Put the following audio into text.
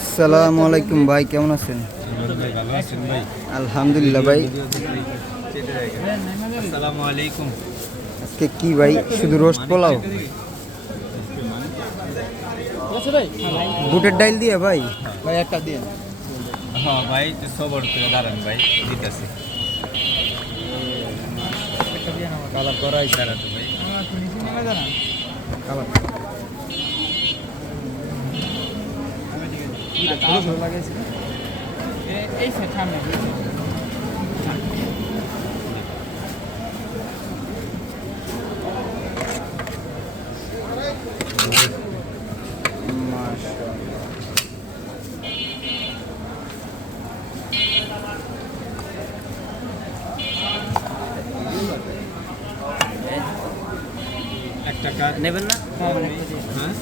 আসসালামু আলাইকুম ভাই, কেমন আছেন? আলহামদুলিল্লাহ ভাই। আসসালামু আলাইকুম। আজকে কি ভাই, শুধু রোস্ট পোলাও বুটের ডাইল দিয়ে ভাই? ভাই একটা দিয়ে। হ্যাঁ ভাই, সবর করে দাঁড়ান ভাই, দিতেছি। কালার করাই দাঁড়ান তো ভাই। কালার লাগাইছি এই সামনে একটা কার্ড নেবেন না? হ্যাঁ